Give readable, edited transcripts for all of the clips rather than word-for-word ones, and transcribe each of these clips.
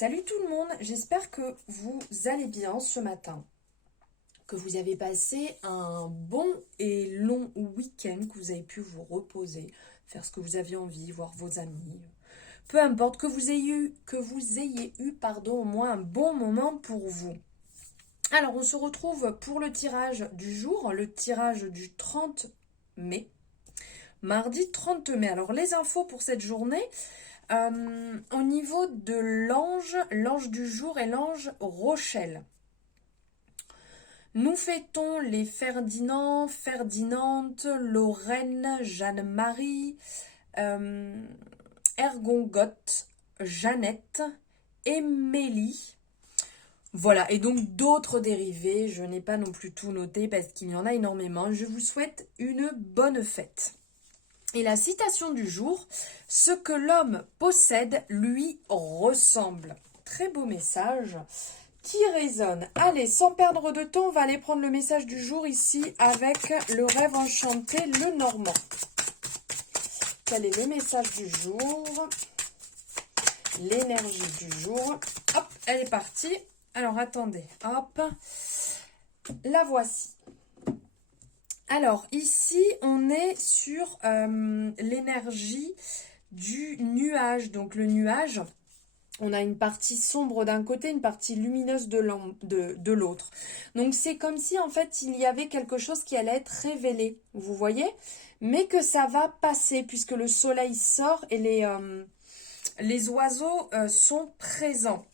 Salut tout le monde, j'espère que vous allez bien ce matin, que vous avez passé un bon et long week-end, que vous avez pu vous reposer, faire ce que vous aviez envie, voir vos amis. Peu importe, que vous ayez eu au moins un bon moment pour vous. Alors on se retrouve pour le tirage du jour, le tirage du 30 mai, mardi 30 mai. Alors les infos pour cette journée. Au niveau de l'ange du jour est l'ange Rochelle. Nous fêtons les Ferdinand, Ferdinande, Lorraine, Jeanne-Marie, Ergongotte, Jeannette, Émilie. Voilà, et donc d'autres dérivés, je n'ai pas non plus tout noté parce qu'il y en a énormément. Je vous souhaite une bonne fête. Et la citation du jour, ce que l'homme possède lui ressemble. Très beau message qui résonne. Allez, sans perdre de temps, on va aller prendre le message du jour ici avec le rêve enchanté, le Normand. Quel est le message du jour? L'énergie du jour. Hop, elle est partie. Alors attendez, hop, la voici. Alors, ici, on est sur l'énergie du nuage. Donc, le nuage, on a une partie sombre d'un côté, une partie lumineuse de l'autre. Donc, c'est comme si, en fait, il y avait quelque chose qui allait être révélé, vous voyez? Mais que ça va passer, puisque le soleil sort et les oiseaux sont présents.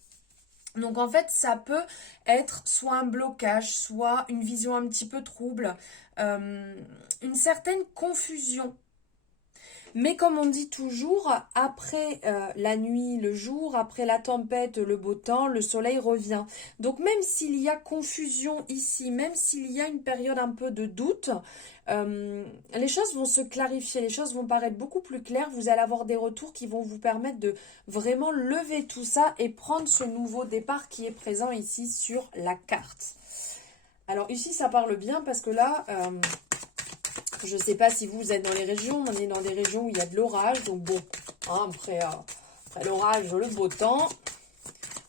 Donc en fait, ça peut être soit un blocage, soit une vision un petit peu trouble, une certaine confusion. Mais comme on dit toujours, après la nuit, le jour, après la tempête, le beau temps, le soleil revient. Donc même s'il y a confusion ici, même s'il y a une période un peu de doute, les choses vont se clarifier, les choses vont paraître beaucoup plus claires. Vous allez avoir des retours qui vont vous permettre de vraiment lever tout ça et prendre ce nouveau départ qui est présent ici sur la carte. Alors ici, ça parle bien parce que là... je ne sais pas si vous êtes dans les régions, on est dans des régions où il y a de l'orage, donc bon, hein, après l'orage, le beau temps,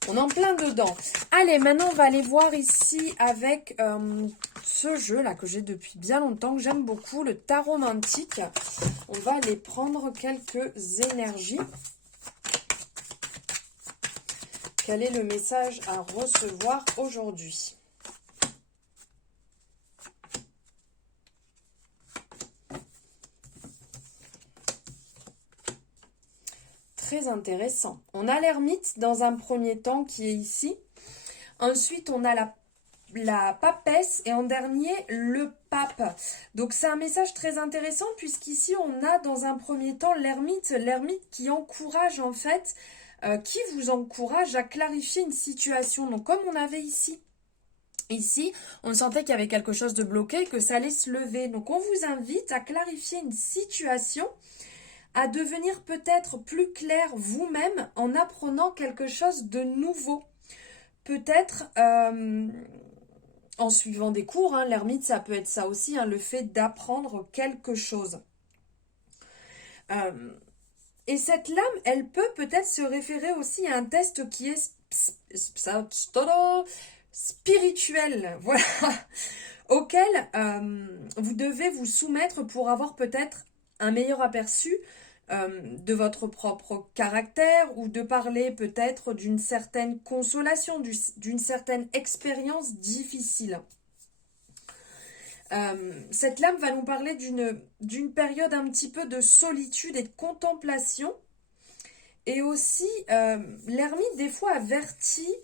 on est en plein dedans. Allez, maintenant on va aller voir ici avec ce jeu-là que j'ai depuis bien longtemps, que j'aime beaucoup, le tarot mantique. On va aller prendre quelques énergies. Quel est le message à recevoir aujourd'hui ? Très intéressant. On a l'ermite dans un premier temps qui est ici. Ensuite, on a la papesse et en dernier, le pape. Donc, c'est un message très intéressant puisqu'ici, on a dans un premier temps l'ermite qui encourage en fait, qui vous encourage à clarifier une situation. Donc, comme on avait ici. Ici, on sentait qu'il y avait quelque chose de bloqué, que ça allait se lever. Donc, on vous invite à clarifier une situation, à devenir peut-être plus clair vous-même en apprenant quelque chose de nouveau. Peut-être en suivant des cours, hein, l'ermite ça peut être ça aussi, hein, le fait d'apprendre quelque chose. Et cette lame, elle peut peut-être se référer aussi à un test qui est spirituel, voilà, auquel vous devez vous soumettre pour avoir peut-être un meilleur aperçu de votre propre caractère ou de parler peut-être d'une certaine consolation, d'une certaine expérience difficile. Cette lame va nous parler d'une période un petit peu de solitude et de contemplation. Et aussi, l'ermite des fois avertit,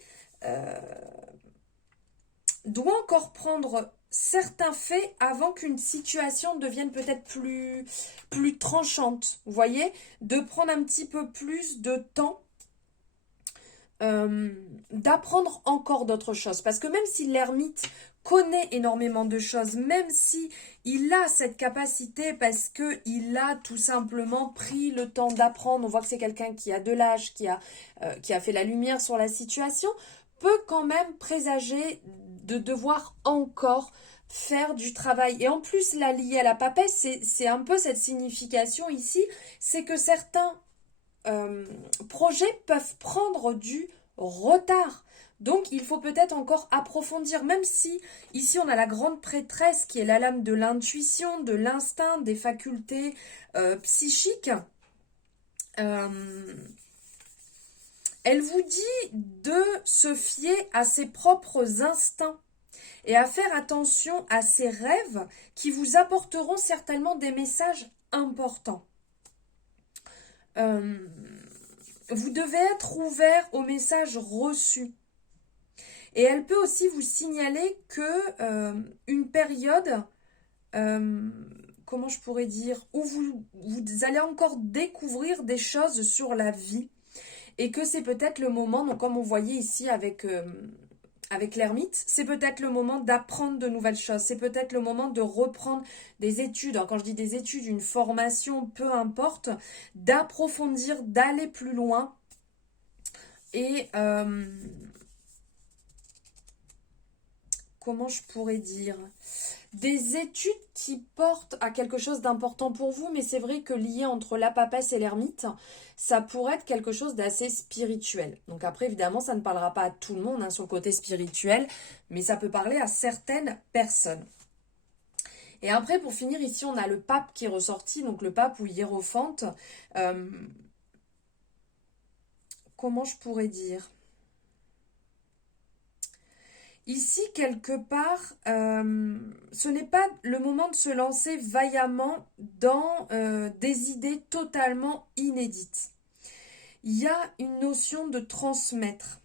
doit encore prendre certains faits avant qu'une situation devienne peut-être plus tranchante, vous voyez, de prendre un petit peu plus de temps, d'apprendre encore d'autres choses, parce que même si l'ermite connaît énormément de choses, même si il a cette capacité parce que il a tout simplement pris le temps d'apprendre, on voit que c'est quelqu'un qui a de l'âge, qui a fait la lumière sur la situation, peut quand même présager de devoir encore faire du travail. Et en plus, là, lié à la papesse, c'est un peu cette signification ici, c'est que certains projets peuvent prendre du retard. Donc, il faut peut-être encore approfondir, même si ici on a la grande prêtresse qui est la lame de l'intuition, de l'instinct, des facultés psychiques. Elle vous dit de se fier à ses propres instincts et à faire attention à ses rêves qui vous apporteront certainement des messages importants. Vous devez être ouvert aux messages reçus. Et elle peut aussi vous signaler que une période, comment je pourrais dire, où vous allez encore découvrir des choses sur la vie. Et que c'est peut-être le moment, donc comme on voyait ici avec l'ermite, c'est peut-être le moment d'apprendre de nouvelles choses. C'est peut-être le moment de reprendre des études. Alors quand je dis des études, une formation, peu importe, d'approfondir, d'aller plus loin. Et comment je pourrais dire, des études qui portent à quelque chose d'important pour vous, mais c'est vrai que lié entre la papesse et l'ermite, ça pourrait être quelque chose d'assez spirituel. Donc après, évidemment, ça ne parlera pas à tout le monde sur le côté spirituel, mais ça peut parler à certaines personnes. Et après, pour finir, ici, on a le pape qui est ressorti, donc le pape ou hiérophante. Comment je pourrais dire ? Ici, quelque part, ce n'est pas le moment de se lancer vaillamment dans des idées totalement inédites. Il y a une notion de transmettre.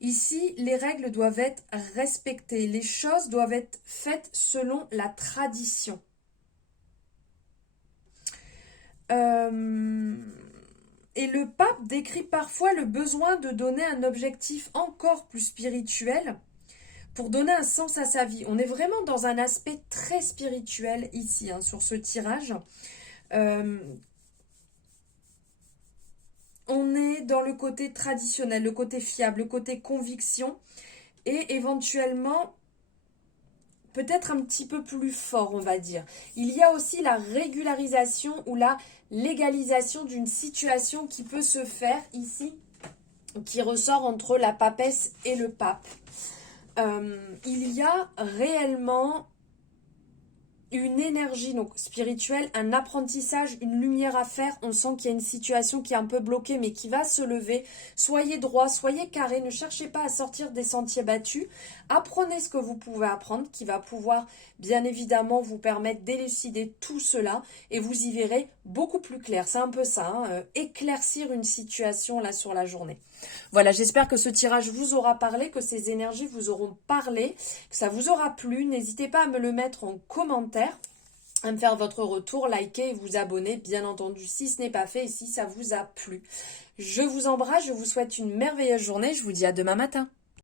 Ici, les règles doivent être respectées. Les choses doivent être faites selon la tradition. Et le pape décrit parfois le besoin de donner un objectif encore plus spirituel pour donner un sens à sa vie. On est vraiment dans un aspect très spirituel ici, sur ce tirage. On est dans le côté traditionnel, le côté fiable, le côté conviction et éventuellement peut-être un petit peu plus fort, on va dire. Il y a aussi la régularisation ou la légalisation d'une situation qui peut se faire ici, qui ressort entre la papesse et le pape. Il y a réellement une énergie donc spirituelle, un apprentissage, une lumière à faire. On sent qu'il y a une situation qui est un peu bloquée mais qui va se lever. Soyez droit, soyez carré, ne cherchez pas à sortir des sentiers battus. Apprenez ce que vous pouvez apprendre qui va pouvoir bien évidemment vous permettre d'élucider tout cela et vous y verrez beaucoup plus clair. C'est un peu ça, éclaircir une situation là sur la journée. Voilà, j'espère que ce tirage vous aura parlé, que ces énergies vous auront parlé, que ça vous aura plu. N'hésitez pas à me le mettre en commentaire, à me faire votre retour, liker et vous abonner, bien entendu, si ce n'est pas fait et si ça vous a plu. Je vous embrasse, je vous souhaite une merveilleuse journée, je vous dis à demain matin.